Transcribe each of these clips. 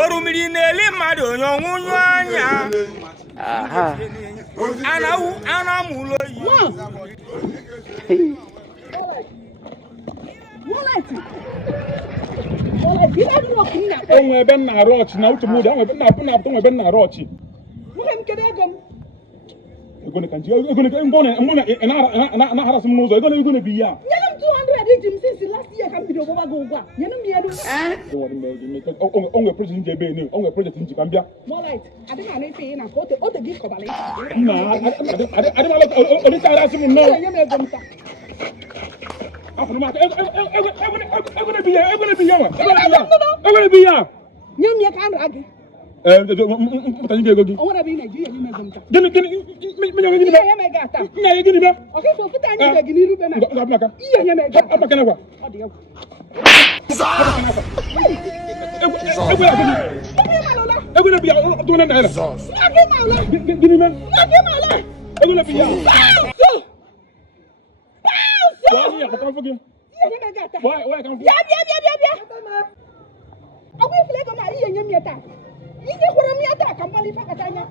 Orumiri na-eli mmadụ onye ọnwụnyụ anya. Anamụlọ yi. Onwe ebe nna arụ ọchị na uche m ụdị onwe ebe nna apụ na-apụta onwe ebe nna arụ ọchị. Ego ka nji ego na harasị m n'ụzọ ego na bi ya. Nyere m 200 iji m since last year ka m bido gbaba gị ụgwọ a. Nyere m ya onwe project nje ebe ene onwe project nji ka m bịa. Molite, adịghị anụ ife ị na ka ote gị kọbara ị. Nna adịmala odịcha arasị m nnọọ. Nye m ego m taa. Afọ m aka ego na bi ya ego na bi ya. Nye m ya ka m ra gị. Mpụta nye ego gị. O nwere ebe ị na-eji ya nye m ego m taa. Gịnị Ihe nye m ego a taa. Nna ya gịnị bịa? Ọkịta ofuta anyị ibe gị n'iru be na. Ihe nye m ego a taa. Abaka nakwa. Ọ dị egwu. Ego na bi ya ọtụ na naira. Gịnị mee? Ego na bi ya. Why ya ka fọ gị? Ihe nye m ego a taa. Why ka fọ? Bịa. Ọ bụ ifele ego ma ihe nye m ya taa. Ihe kwere m ya taa ka mmadụ ife kata anya.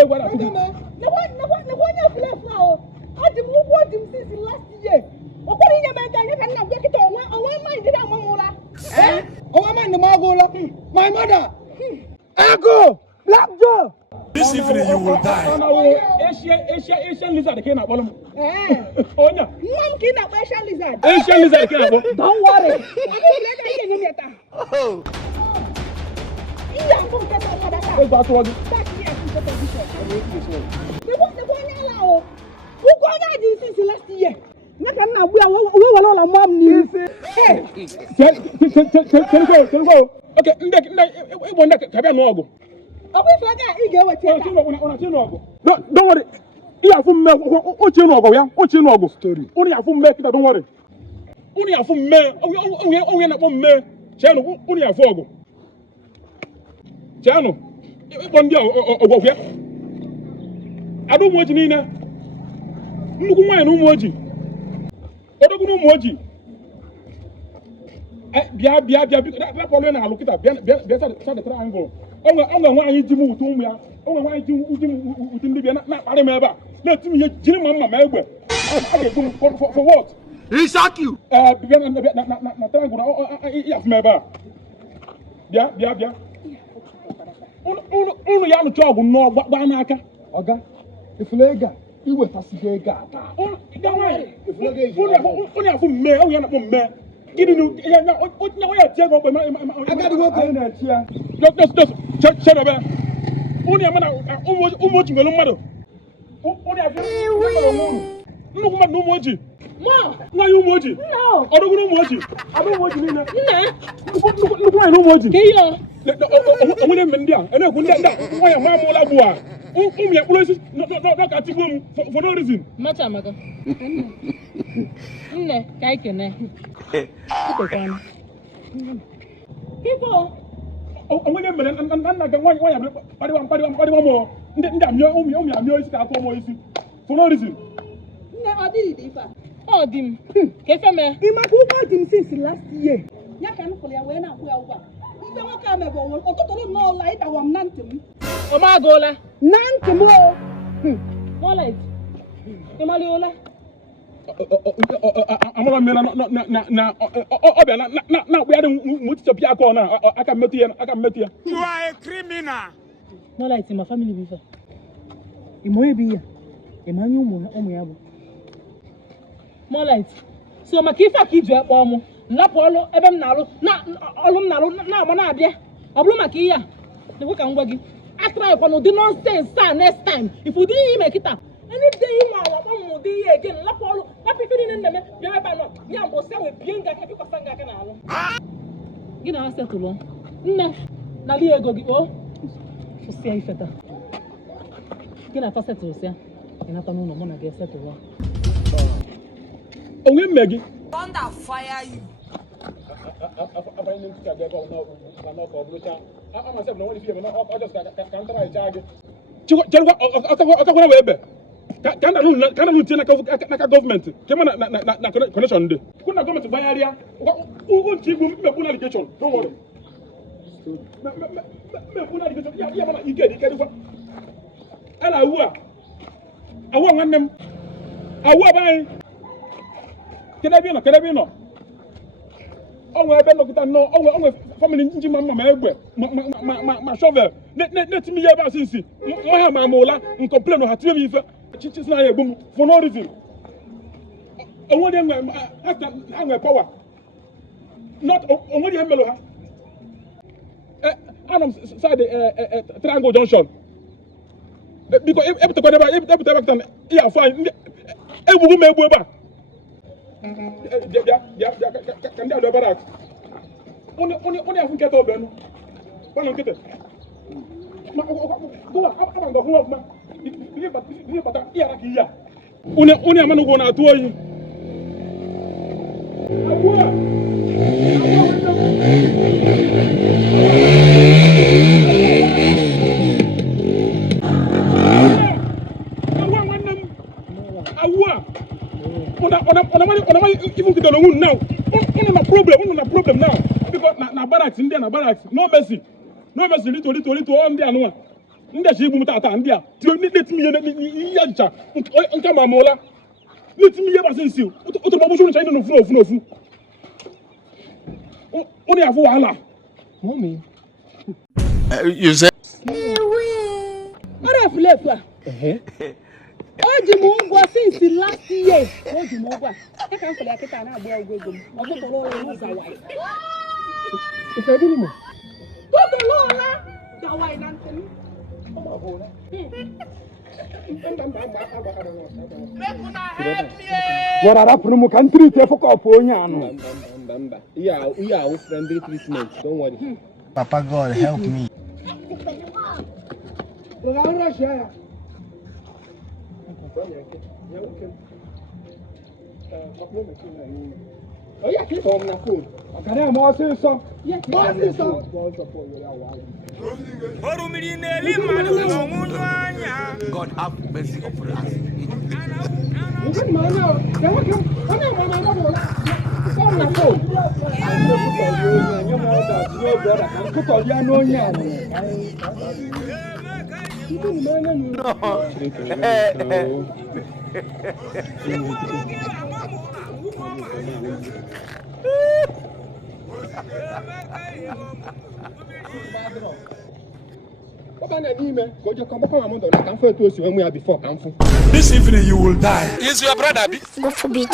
Ego na gị. Nekwa onye efule efu ahụ. Ọ dị m ụgwọ dị m since last year. O kwere inye m ego anyị ka nna gwa kịta onwe mind dị ama m ụra. Onwe mind m agụla. My mother. Ego. Black Joe. This evening you will die. Asian lizard ka ị na-akpọrọ m. Onye. Nwa m ka ị na-akpọ Asian lizard. Asian lizard ka ị na-akpọ. Don't worry. Ọ bụ ifele ego ihe nye m ya taa. Ihe afọ nke taa mmadụ taa. Ego atụwa gị. Back here to the position. Nekwa onye ala ahụ. Ụgwọ onye a ji since last year. Nye ka nna agbu ya wee were ụlọ mma m n'ihu. Cherekwa. Okay, ịgbọ ndị ka bịa n'ọgụ. Ọ bụ ifele ego a ị ga-eweta ya taa. Don't worry. Ihe afụ mme ochie n'ọgụ ya ochie n'ọgụ. Unu ya afụ mme kịta don't worry. Unu ya afụ mme onye na-akpọ mme. Chenụ unu ya afụ ọgụ. Chenụ ịkpọ ndị ọgwụ ya. Ada ụmụ ojii niile. Nnukwu nwaanyị na ụmụ ojii. Odogwu na ụmụ ojii. Bịa pọlụ na alụ kịta bịa sada triangle. Onwe nwaanyị ji m ụtụ ụmụ ya. Onwe nwaanyị ji m ụtụ ndị bịa na-akparị m ebe a. Na-eti m ihe jiri ma mma ma egbe. A ga-egbu m for what? He shock you. Bịa na triangle ịyafụ m ebe a. Bịa. Unu ya nụcha ọgụ nnọọ gbaa n'aka. Ọga. Ifule ego a iwetasịgo ego a taa. Unu ya afụ mme onye ya na-akpọ mme. Gịnị onye eti ego ogbe Agadi nwoke na-eti ya. Chedebe. Unu ya mana ụmụ ojii nwere mmadụ. Unu ya afụ nnukwu mmadụ na ụmụ ojii. Nwaanyị ụmụ ojii. Ọdụgụrụ ụmụ ojii. Ọdụ ụmụ ojii niile. Nnukwu nwaanyị na ụmụ ojii. Onwere mme ndị a na-ekwu ndị a nwaanyị nwa amụọla bụ a ụmụ ya kpụrụ isi n'ọka tigbuo m for no reason. Macha amaka. Nne ka anyị kene. Onwere mere nna ga nwaanyị kparịwa m ndị amịọ ụmụ amịọ isi ka akụ ọmụ isi for no reason. Nne ọ dịghị dị ife a. Ọ dị m. Ka efe mee. Ị maka ụgwọ dị m since last year. Ya ka m kwụrụ ya wee na-akwụ ya ụgwọ a. Ife nwoke a mebe ọtụtụrụ n'ụlọ ịdawa m na ntị m. Ọ ma agụọla. Na ntị m o. Molite. Ị mali ụla. Amara m na ọbịa na-akpụgharị m tichapụ aka ọ na aka mmetụ ya. You are a criminal. Molite ma family bụ ife. Ị ma onye bụ ihe? Ị ma anya ụmụ ya bụ. Molite. So maka ife a ka iji ekpe ọmụ. Nlapụ ọlụ ebe m na-alụ ọlụ m na-alụ na-agba na-abịa. Ọ bụrụ maka ihe a na-ekwe ka m gwa gị. Atụrụ ịkwa n'ụdị nonsense a next time. If ụdị ihe ime kịta. Anything you want, I want ụdị ihe again. Lapụ ọlụ. Lapụ ife niile nne m bịa ebe a nọ. Ya mbụ sị wee bie nga aka bịkwasa nga aka n'alụ. Gị na ha setụlụ. Nne na-alị ego gị o. Fụsịa ifeta. Gị na-atọ setụlụ sịa. Ị nata n'ụlọ mụ na gị setụlụ. Onwe mme gị. Thunder fire you. Ọkakwara wee ebe ka nna nu tie n'aka gọọmenti kema na connection dị kwụ na gọọmenti gbanyarịa ụgwọ nche igbu mmekpu na aligeshọn don't worry. Me kuna di keso ya mana ike di keso. Ala awu nwanne m. Awu abai. Kede bi no. Onwe ebe nọkịta nọ onwe family nji ma egbe ma shovel ne timi ya ba sinsi mo ha ma mola n complain ha timi ife chichi na ya egbu for no reason onwe dem ha power not onwe dem melo ha anam side triangle junction because e to ko deba e to back tan ya fine egbu me egbu eba kan dia do barak oni afun keto be no bana kete ma go aba ngo ho ma ni bata iya ra ki ya oni amanu go na tuo yi Ona even kita long now. Una problem now because na barracks India na barracks no mercy little on there no. Nda shi ibu mutata ndia. Ti let me ya ncha. Nka mamola. Let me ya basensi. O to mo so ncha no fu. Oni afu wahala. Mommy. You say Ora flefa. Oji mu ngwa since last year. Oji mu ngwa. E kan fele akita na agbo ogwego mu. Ogo to lo la za wai. Ife di mo. To lo la da wai nan tin. Wara punu mu kan treat e foko po onya anu. Yeah, with friendly treatment. Don't worry. Papa God help me. Oh yeah, keep on na phone. Akada mo say so. Yes, mo say so. Orumiri neli madu onwunya. God have mercy upon us. Ngi ma na, ya wa kam. Ana mo na mo la. Phone na phone. Yo mo da, yo brother kan ko ko ya no nya no. This evening you will die. Is your brother? God forbid.